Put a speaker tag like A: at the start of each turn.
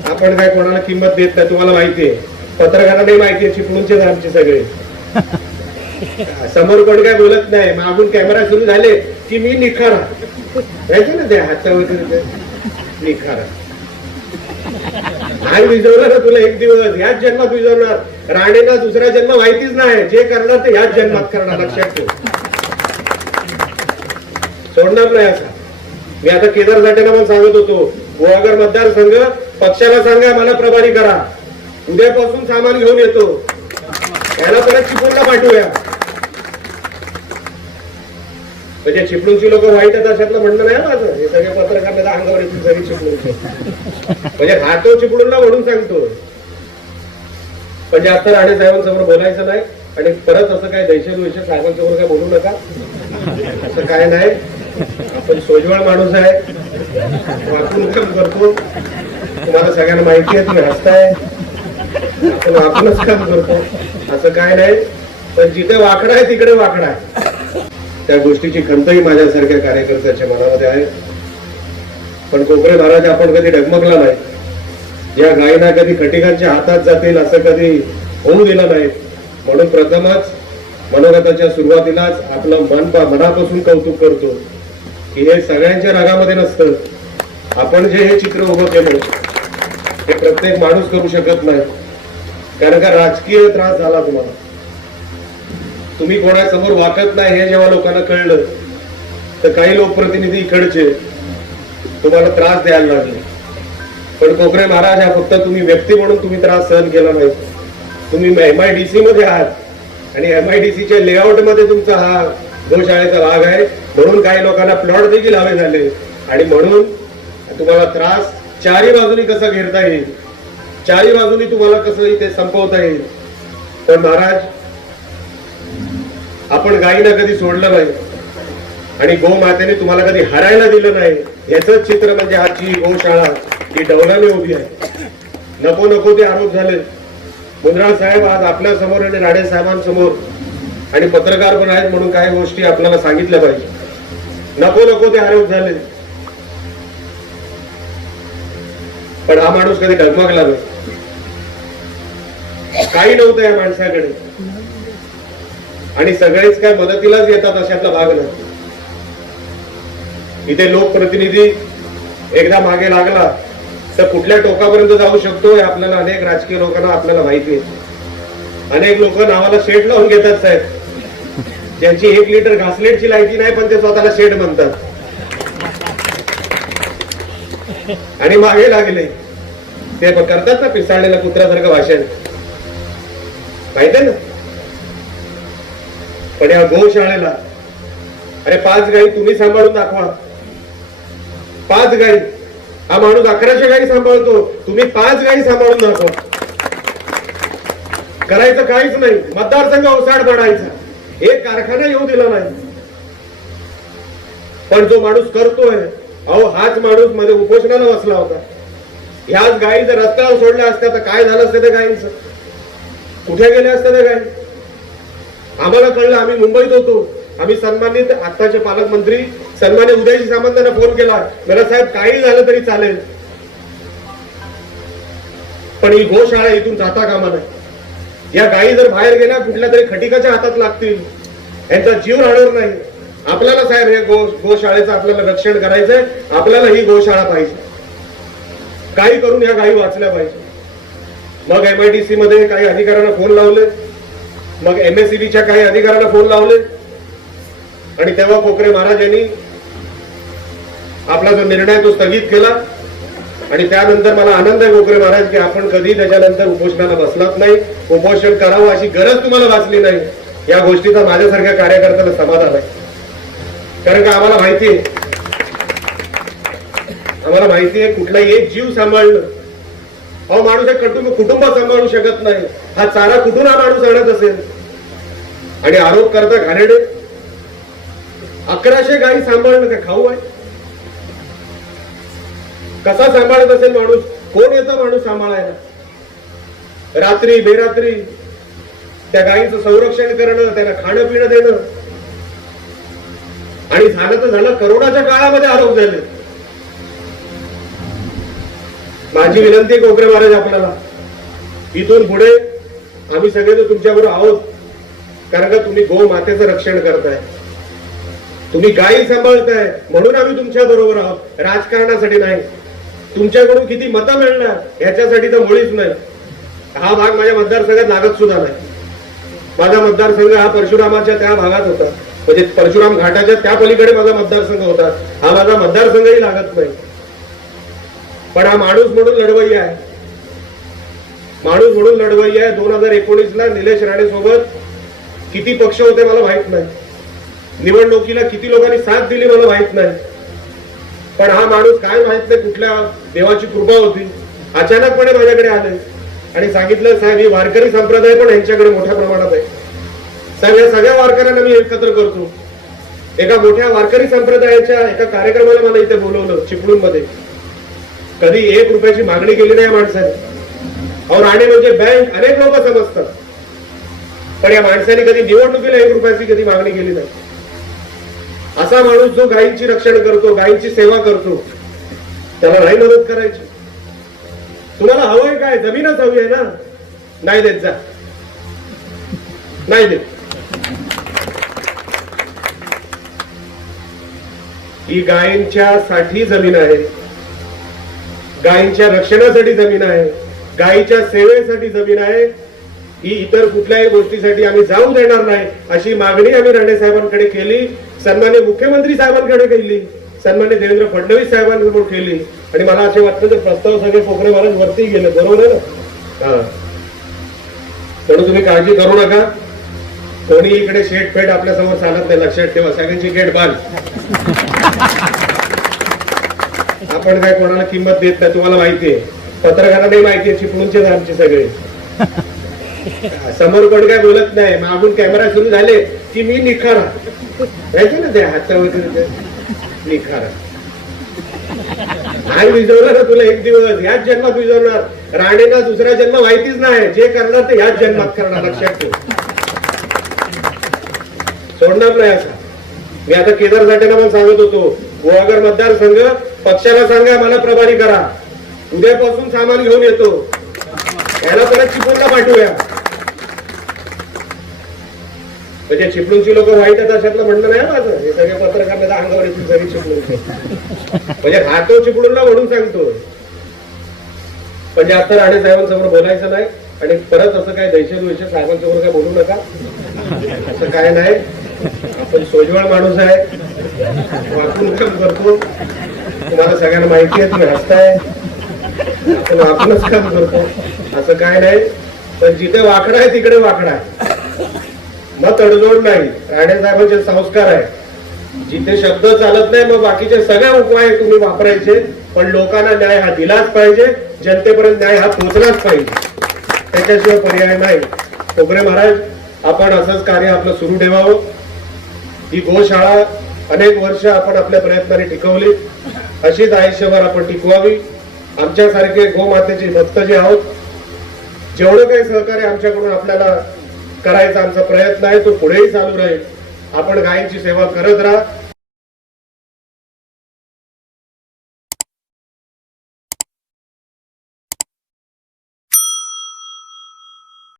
A: आपण काय कोणाला किंमत देत नाही तुम्हाला माहितीये पत्रकारांनाही माहितीये चिपळूणचेच आमचे सगळे. समोर कोण काय बोलत नाही मागून कॅमेरा सुरू झाले की मी निखारा. राहायचं ना ते हातावरती निखारा. आज विजवलं ना तुला एक दिवस ह्याच जन्मात विजवणार. राणेला दुसरा जन्म माहितीच नाही जे करणार ते ह्याच जन्मात करणार लक्षात ठेव. सोडणार नाही असं. मी आता केदार साठेला पण सांगत होतो गोवागर मतदारसंघ पक्षाला सांगा मला प्रभारी करा. उद्यापासून सामान घेऊन येतो. याला परत चिपळूणला पाठवूया. म्हणजे चिपळूणची लोक वाईट आहेत अशातलं म्हणणं नाही माझं. हे सगळे पत्रकार अंगावर येतील सगळी चिपळूणचे. म्हणजे राहतो चिपळूणला म्हणून सांगतो. पण जास्त राणे साहेबांसमोर बोलायचं नाही. आणि परत असं काय दहशत विषय साहेबांसमोर काय बोलू नका. असं काय नाही. आपण सोजवळ माणूस आहे. वाचून काम करतो. तुम्हाला सगळ्यांना माहिती आहे तुम्ही हसताय. आपण आपणच काम करतो? असं काय नाही. पण जिथे वाकडा आहे तिकडे वाकडा आहे. त्या गोष्टीची खंतही माझ्यासारख्या कार्यकर्त्याच्या मनामध्ये आहे. पण कोकरे महाराज आपण कधी डगमगला नाही. या गायीना कधी खटिकांच्या हातात जातील असं कधी होऊ दिलं नाही. म्हणून प्रथमच मनोगताच्या सुरुवातीलाच आपलं मन पा- मनापासून कौतुक करतो की हे सगळ्यांच्या रागामध्ये नसतं. आपण जे हे चित्र उभं केलं हे प्रत्येक माणूस करू शकत नाही. कारण का राजकीय त्रास झाला तुम्हाला. तुम्ही कोणासमोर वाकत नाही हे जेव्हा लोकांना कळलं तर काही लोकप्रतिनिधी इकडचे तुम्हाला त्रास द्यायला लागले. पण कोकरे महाराज हा फक्त तुम्ही व्यक्ती म्हणून तुम्ही त्रास सहन केला नाही. तुम्ही एम आय डी सी मध्ये आहात आणि एम आय डी सीच्या लेआउटमध्ये तुमचा हा गोशाळेचा भाग आहे. म्हणून काही लोकांना प्लॉट देखील हवे झाले. आणि म्हणून तुम्हाला त्रास चारी बाजूनी कसं घेरता येईल? चारी बाजूनी तुम्हाला कसं इथे संपवता येईल? पण महाराज आपण गायीला कधी सोडलं नाही आणि गोमातेने तुम्हाला कधी हरायला दिलं नाही याच चित्र म्हणजे आजची गोशाळा ही डवलाने उभी आहे. नको नको ते आरोप झाले. मुंद्राळ साहेब आज आपल्यासमोर आणि राणे साहेबांसमोर आणि पत्रकार पण आहेत म्हणून काही गोष्टी आपल्याला सांगितल्या पाहिजे. नको नको ते आरोप झाले. पण हा माणूस कधी डगमगला नाही. काही नव्हतं या माणसाकडे. आणि सगळेच काय मदतीलाच येतात अशातला भाग नाही. इथे लोकप्रतिनिधी एकदा मागे लागला तर कुठल्या टोकापर्यंत जाऊ शकतो हे आपल्याला अनेक राजकीय लोकांना आपल्याला माहिती आहे. अनेक लोक नावाला शेड लावून घेतात साहेब. ज्यांची एक लिटर घासलेटची लायकी नाही पण ते स्वतःला शेड म्हणतात. आणि मागे लागले. ते करतात ना पिसाळलेल्या कुत्र्यासारखं भाषण. माहीत आहे ना? पण या गोशाळेला अरे पाच गाई तुम्ही सांभाळून दाखवा. पाच गाई. हा माणूस अकराशे गाई सांभाळतो. तुम्ही पाच गाई सांभाळून दाखवा. करायचं काहीच नाही. मतदारसंघ ओसाड पडायचा. एक कारखाना येऊ दिला नाही. पण जो माणूस करतोय अहो हाच माणूसमध्ये उपोषणाला बसला होता. ह्याच गायीचं जर रस्त्यावर सोडल्या असत्या तर काय झालं असतं त्या गायींचं कुठे गेल्या असत्या त्या गायी आम्हाला कळलं आम्ही मुंबईत होतो. आम्ही सन्मानित आत्ताचे पालकमंत्री सन्मान्य उदयजी सामंतांना फोन केला. मला साहेब काही झालं तरी चालेल. पण ही गोशाळा इथून जाता कामा नाही या गायी जर बाहेर गेल्या कुठल्या तरी खटिकाच्या हातात लागतील. यांचा जीव राहणार नाही. आपल्याला साहेब हे गो गोशाळेचं आपल्याला रक्षण करायचंय. आपल्याला ही गोशाळा पाहिजे. काही करून या गायी वाचल्या पाहिजे. मग एमआयडीसी मध्ये काही अधिकाऱ्यांना फोन लावले. मग एमएससीबीच्या काही अधिकाऱ्यांना फोन लावले. आणि तेव्हा कोकरे महाराज यांनी आपला जो निर्णय तो स्थगित केला. आणि त्यानंतर मला आनंद आहे कोकरे महाराज की आपण कधी त्याच्यानंतर उपोषणाला बसलात नाही. उपोषण करावं अशी गरज तुम्हाला वाचली नाही. या गोष्टीचा माझ्यासारख्या कार्यकर्त्याला समाधान आहे. कारण का आम्हाला माहिती आहे? आम्हाला माहिती आहे कुठलाही एक जीव सांभाळणं अहो माणूस एक कुटुंब कुटुंब सांभाळू शकत नाही. हा चारा कुठून हा माणूस आणत असेल? आणि आरोप करता घाणेडे अकराशे गाई सांभाळणं का खाऊ आहे? कसा सांभाळत असेल माणूस? कोण येतं माणूस सांभाळायला? रात्री बेरात्री त्या गायीचं संरक्षण करणं त्याला खाणं पिणं देणं आणि झालं तर झालं. करोनाच्या काळामध्ये आरोप झाले माझी विनंती कोकरे महाराज आपल्याला. इथून पुढे आम्ही सगळे तर तुमच्याबरोबर आहोत. कारण का तुम्ही गो मातेचं रक्षण करताय. तुम्ही गायी सांभाळताय. म्हणून आम्ही तुमच्या बरोबर आहोत. राजकारणासाठी नाही. तुमच्याकडून किती मतं मिळणार याच्यासाठी तर मुळीच नाही. हा भाग माझ्या मतदारसंघात लागत सुद्धा नाही. माझा मतदारसंघ हा परशुरामाच्या त्या भागात होता. म्हणजे परशुराम घाटाच्या त्या पलीकडे माझा मतदारसंघ होता. हा माझा मतदारसंघही लागत नाही. पण हा माणूस म्हणून लढवई आहे. माणूस म्हणून लढवई आहे. दोन हजार एकोणीस ला निलेश राणे सोबत किती पक्ष होते मला माहीत नाही. निवडणुकीला किती लोकांनी साथ दिली मला माहीत नाही. पण हा माणूस काय माहीत नाही कुठल्या देवाची कृपा होती. अचानकपणे माझ्याकडे आले. आणि सांगितलं साहेब ही वारकरी संप्रदाय पण यांच्याकडे मोठ्या प्रमाणात आहे. तर या सगळ्या वारकऱ्यांना मी एकत्र करतो. एका मोठ्या वारकरी संप्रदायाच्या एका कार्यक्रमाला मला इथे बोलवलं चिपळूणमध्ये कधी एक रुपयाची मागणी केली नाही या माणसाने. अहो राणे म्हणजे बँक अनेक लोक समजतात. पण या माणसाने कधी निवडणुकीला एक रुपयाची कधी मागणी केली नाही. असा माणूस जो गायींची रक्षण करतो गायींची सेवा करतो त्याला नाही मदत करायची. तुम्हाला हवंय काय? जमीनच हवी आहे ना? नाही देत जा. नाही देत. ही गायींच्या साठी जमीन आहे. गायींच्या रक्षणासाठी जमीन आहे. गायीच्या सेवेसाठी जमीन आहे. ही इतर कुठल्याही गोष्टीसाठी आम्ही जाऊ देणार नाही अशी मागणी आम्ही राणे साहेबांकडे केली सन्मान्य मुख्यमंत्री साहेबांकडे केली सन्मान्य देवेंद्र फडणवीस साहेबांकडून केली. आणि मला असे वाटतं ते प्रस्ताव सगळे पोखरे महाराज वरती गेले बरोबर आहे ना? हा. म्हणून तुम्ही काळजी करू नका. कोणी इकडे शेट फेट आपल्यासमोर चालत नाही लक्षात ठेवा सगळ्यांची गेट बांध आपण काय कोणाला किंमत देत नाही तुम्हाला माहितीये पत्रकारांनाही माहिती आहे चिपळूनचे आमचे सगळे. समोर कोण काय बोलत नाही मागून कॅमेरा सुरू झाले की मी निखारा. राहायचं ना ते? हातावरती निखारा. नाही विजवलं ना तुला एक दिवस ह्याच जन्मात विजवणार राणेना दुसरा जन्म माहितीच नाही जे करणार ते ह्याच जन्मात करणार लक्षात ठेव. सोडणार नाही असं. मी आता केदार साठेला पण सांगत होतो गोवागर मतदारसंघ पक्षाला सांगा मला प्रभारी करा. उद्यापासून सामान घेऊन येतो. याला परत चिपळूणला पाठवूया. म्हणजे चिपळूणची लोक वाईट आहेत अशातलं म्हणणं नाही माझं. हे सगळे पत्रकार अंगावर येतील सगळी चिपळूणचे म्हणजे खातो चिपळूणला म्हणून सांगतो. पण जास्त राणे साहेबांसमोर बोलायचं नाही. आणि परत असं काय दहशत वैशत साहेबांसमोर काय बोलू नका. असं काय नाही. आपण सोजवळ माणूस आहे. वाकून काम करतो. तुम्हाला सगळ्यांना माहिती आहे तुम्ही हसताय. वाकूनच काम करतो. असं काय नाही. पण जिथे वाकडा आहे तिकडे वाकडा आहे. मग तडजोड नाही. राणे साहेबांचे संस्कार आहे. जिथे शब्द चालत नाही मग बाकीचे सगळे उपाय तुम्ही वापरायचे. पण लोकांना न्याय हा दिलाच पाहिजे. जनतेपर्यंत न्याय हा पोचलाच पाहिजे. त्याच्याशिवाय पर्याय नाही. कोकरे महाराज आपण असंच कार्य आपलं सुरू ठेवावं. ही गोशाळा अनेक वर्ष आपण आपल्या प्रयत्नाने टिकवली. अशीच आयुष्यभर आपण टिकवावी. आमच्यासारखे गोमातेचे भक्त जे आहोत जेवढं काही सहकार्य आमच्याकडून आपल्याला करायचा आमचा प्रयत्न आहे तो पुढेही चालू राहील. आपण गायींची सेवा करत राहा.